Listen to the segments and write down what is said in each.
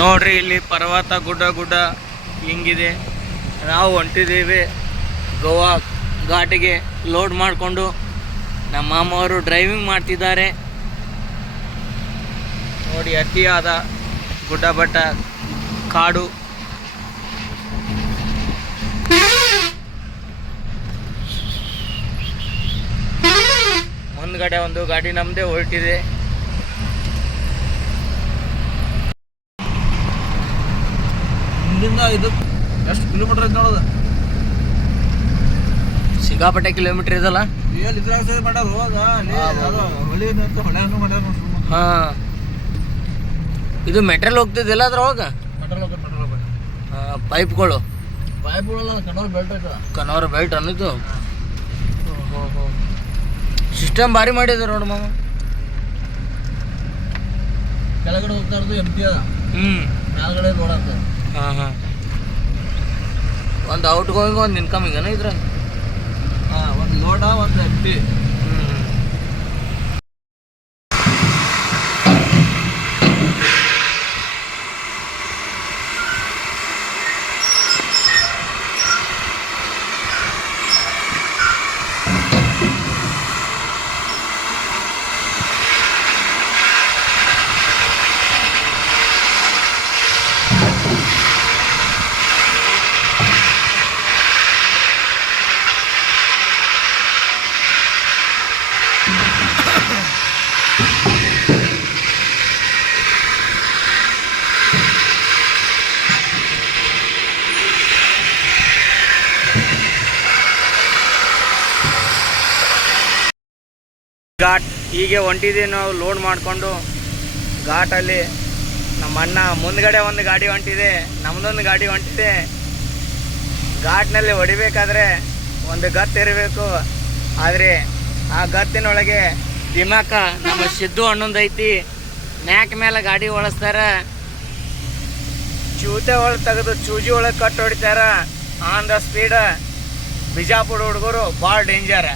ನೋಡ್ರಿ ಇಲ್ಲಿ ಪರ್ವತ ಗುಡ್ಡ ಹಿಂಗಿದೆ. ನಾವು ಹೊಂಟಿದ್ದೀವಿ ಗೋವಾ ಘಾಟಿಗೆ ಲೋಡ್ ಮಾಡಿಕೊಂಡು. ನಮ್ಮ ಮಾಮವರು ಡ್ರೈವಿಂಗ್ ಮಾಡ್ತಿದ್ದಾರೆ. ನೋಡಿ ಅತಿಯಾದ ಗುಡ್ಡ ಕಾಡು. ಮುಂದ್ಗಡೆ ಒಂದು ಗಾಡಿ ನಮ್ಮದೇ ಹೊರಟಿದೆ. ಇಲ್ಲಿಂದ ಇದು ಎಷ್ಟು ಕಿಲೋಮೀಟರ್ ಐತೆ ನೋಡೋದು? ಸಿಕ್ಕಾಪಟ್ಟೆ ಕಿಲೋಮೀಟರ್ ಇದಲ್ಲ. ಹಾಂ, ಇದು ಮೆಟ್ರಲ್ ಹೋಗ್ತಿದ್ದಿಲ್ಲ ಅದ್ರೊಳಗೆ. ಪೈಪ್ಗಳು ಕನೋರ್ ಬೆಲ್ಟ್ ಅನ್ನೋದು ಸಿಸ್ಟಮ್ ಭಾರಿ ಮಾಡಿದ್ರು ನೋಡು ಮಾಮ. ಕೆಳಗಡೆ ಹೋಗ್ತಾ ಇರೋದು ಎಂಟಿ ಅದ, ಮೇಲ್ಗಡೆ ರೋಡ್ ಅಂತ. ಹಾಂ, ಒಂದು ಔಟ್ ಗೋಯಿಂಗ್ ಒಂದು ಇನ್ಕಮಿಂಗ್ ಏನೋ ಇದ್ರಾಗ. ಒಂದು ಲೋಡ ಒಂದು ಎಂಟಿ. ಘಾಟ್ ಹೀಗೆ ಹೊಂಟಿದ್ದೀವಿ ನಾವು ಲೋಡ್ ಮಾಡಿಕೊಂಡು. ಘಾಟಲ್ಲಿ ನಮ್ಮ ಅಣ್ಣ ಮುಂದ್ಗಡೆ ಒಂದು ಗಾಡಿ ಹೊಂಟಿದೆ, ನಮ್ಮದೊಂದು ಗಾಡಿ ಹೊಂಟಿದೆ. ಘಾಟ್ನಲ್ಲಿ ಹೊಡಿಬೇಕಾದ್ರೆ ಒಂದು ಗತ್ತು ಇರಬೇಕು. ಆದರೆ ಆ ಗತ್ತಿನೊಳಗೆ ದಿಮಾಕ ನಮ್ಮ ಸಿದ್ದು ಅಣ್ಣಂದೈತಿ. ಮ್ಯಾಕ್ ಮೇಲೆ ಗಾಡಿ ಓಡಿಸ್ತಾರ, ಚೂತೆ ಒಳಗೆ ತೆಗೆದು ಚೂಜಿ ಒಳಗೆ ಕಟ್ ಹೊಡಿತಾರ. ಆನ್ ದ ಸ್ಪೀಡ್ ಬಿಜಾಪುರ ಹುಡುಗರು ಭಾಳ ಡೇಂಜರ್.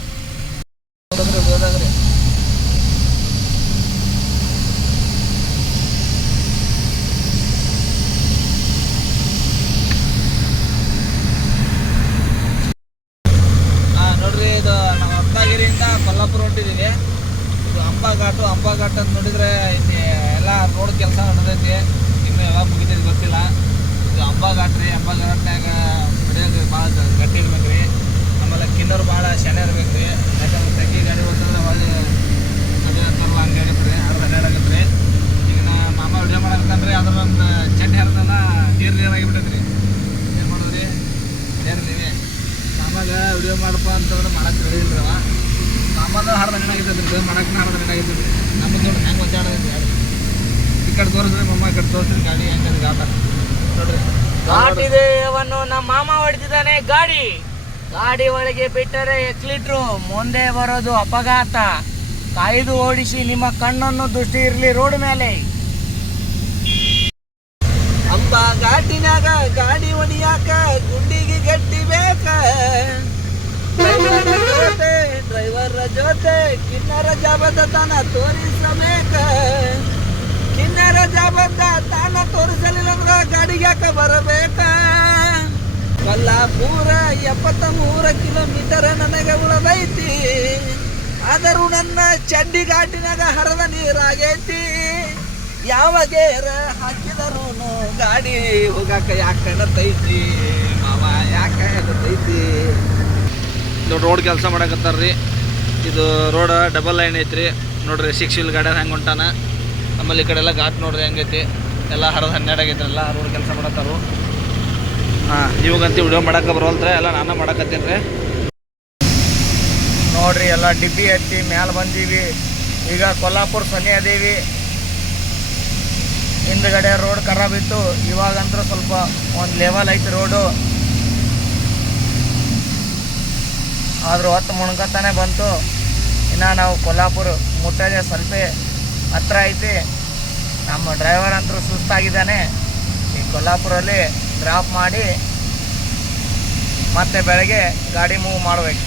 ನೋಡ್ರಿ, ಇದು ನಾವು ರತ್ನಗಿರಿಯಿಂದ ಕೊಲ್ಲಾಪುರ ಹೊಂಟಿದ್ದೀವಿ. ಇದು ಹಂಪಘಾಟು ಅಂತ ನೋಡಿದ್ರೆ ಇಲ್ಲಿ ಎಲ್ಲ ರೋಡ್ ಕೆಲಸ ನಡೆದೈತಿ. ಇನ್ನು ಎಲ್ಲ ಮುಗಿತೈತಿ ಗೊತ್ತಿಲ್ಲ. ಇದು ಹಂಪಘಾಟ್ ರೀ. ಹಂಪಘಾಟ್ನಾಗ ಹೊಡಿಯೋದು ಭಾಳ ಗಟ್ಟಿ ಇರ್ಬೇಕು ರೀ. ಆಮೇಲೆ ಕಿನ್ನೋರು ಭಾಳ ಶನೆ ಇರ್ಬೇಕು ರೀ. ಯಾಕಂದ್ರೆ ತೆಗಿ ಗಾಡಿ ಹೋಗ್ತಂದ್ರೆ ಒಳ್ಳೆ ಅದೇ ಅಂತಾರಲ್ಲ ಹಂಗೆ ಆಗತ್ತೆ ರೀ. 12 ಆಗತ್ತೆ ರೀ. ಈಗ ನಾ ಮಾಮ ವಿಡಿಯೋ ಮಾಡಕತ್ತಂದ್ರೆ ಅದ್ರೊಂದು ಚಡ್ಡಿ ಹರಿದಲ್ಲ ನೀರಾಗಿಬಿಟ್ಟೈತೆ ರೀ. ಏನು ಮಾಡೋದು ರೀ, ನೀರಿದ್ದೀವಿ. ಮಾಮಾಗ ವಿಡಿಯೋ ಮಾಡಪ್ಪ ಅಂತಂದ್ರೆ ಮಾಡಕ್ಕೆ ರೆಡಿ ಇಲ್ರಿ. ಅವ ಮಾಮದ ಹಾಡ್ದ ಏನಾಗಿರ್ತೈತೆ ರೀ, ಮಾಡಕ್ಕೆ ಹಾಡ್ದ ಏನಾಗಿರ್ತೈತೆ ರೀ. ನಮ್ಮದು ನೋಡಿ ಹೆಂಗೆ ಒದ್ದಾಡೋದೈತಿ ಗಾಡಿ. ಈ ಕಡೆ ತೋರಿಸ್ರಿ ಮಮ್ಮ, ಈ ಕಡೆ ತೋರಿಸ್ರಿ ಗಾಡಿ ಹೆಂಗದ ಘಾಟ ನೋಡ್ರಿ. ಘಾಟ್ ಇದೆ ಅವನು ನಮ್ಮ ಮಾಮ ಹೊಡ್ತಿದ್ದಾನೆ ಗಾಡಿ ಒಳಗೆ ಬಿಟ್ಟರೆ ಎಕ್ಲಿಟ್ರು ಮುಂದೆ ಬರೋದು ಅಪಘಾತ. ಕಾಯ್ದು ಓಡಿಸಿ, ನಿಮ್ಮ ಕಣ್ಣನ್ನು ದೃಷ್ಟಿ ಇರಲಿ ರೋಡ್ ಮೇಲೆ. ಹಂಪ ಘಾಟಿನಾಗ ಗಾಡಿ ಹೊಡಿಯಾಕ ಗುಂಡಿಗೆ ಗಟ್ಟಿ ಬೇಕ. ಡ್ರೈವರ್ ಜೊತೆ ಕಿನ್ನರ ಜಬದ ತಾನ ತೋರಿಸಬೇಕ. ಕಿನ್ನರ ಜಬದ ತಾನ ತೋರಿಸಲಿಲ್ಲ ಅಂದ್ರೆ ಗಾಡಿಗೆ ಯಾಕ ಬರಬೇಕ. ಕೊಲ್ಲಾಪುರ 73 ಕಿಲೋಮೀಟರ್ ನನಗೆ ಉಳದೈತಿ. ಆದರೂ ನನ್ನ ಚಡ್ಡಿ ಘಾಟಿನಾಗ ಹರಿದ ನೀರಾಗೈತಿ. ಯಾವ ಗೇರ ಹಾಕಿದರೂ ಗಾಡಿ ಹೋಗಾಕ ಯಾಕೆ ಅನ್ನತೈತಿ ಮಾವ, ಯಾಕೆ ಅನ್ನತೈತಿ. ಇದು ರೋಡ್ ಕೆಲಸ ಮಾಡಕತ್ತಾರ್ರಿ. ಇದು ರೋಡ್ ಡಬಲ್ ಲೈನ್ ಐತ್ರಿ. ನೋಡ್ರಿ 6 ವೀಲ್ ಗಾಡಿ ಹೆಂಗೆ ಹೊಂಟಾನ. ಆಮೇಲೆ ಈ ಕಡೆ ಎಲ್ಲ ಘಾಟ್ ನೋಡ್ರಿ ಹೆಂಗೈತಿ. ಎಲ್ಲ 12 ಆಗೈತ್ರಲ್ಲ ರೋಡ್ ಕೆಲಸ ಮಾಡತ್ತಾರು. ಇವಾಗಂತ ವಿಡಿಯೋ ಮಾಡಕ್ಕೆ ಬರೋಲ್ತ್ರೆ, ಎಲ್ಲ ನಾನು ಮಾಡಕತ್ತೀನಿ ರೀ. ನೋಡ್ರಿ ಎಲ್ಲ ಡಿಬ್ಬಿ ಹತ್ತಿ ಮ್ಯಾಲೆ ಬಂದೀವಿ. ಈಗ ಕೊಲ್ಲಾಪುರ ಸನಿ ಅದೇವಿ. ಹಿಂದ್ಗಡೆ ರೋಡ್ ಖರಾಬ್ ಇತ್ತು. ಇವಾಗಂತೂ ಸ್ವಲ್ಪ ಒಂದು ಲೆವೆಲ್ ಐತಿ ರೋಡು. ಆದರೂ ಹೊತ್ತು ಮುಣ್ಕತ್ತಾನೆ ಬಂತು. ಇನ್ನು ನಾವು ಕೊಲ್ಲಾಪುರ ಮುಟ್ಟದೆ ಸ್ವಲ್ಪ ಹತ್ರ ಐತಿ. ನಮ್ಮ ಡ್ರೈವರ್ ಅಂತೂ ಸುಸ್ತಾಗಿದ್ದಾನೆ. ಈ ಕೊಲ್ಲಾಪುರಲ್ಲಿ ಡ್ರಾಪ್ ಮಾಡಿ ಮತ್ತೆ ಬೆಳಗ್ಗೆ ಗಾಡಿ ಮೂವ್ ಮಾಡಬೇಕು.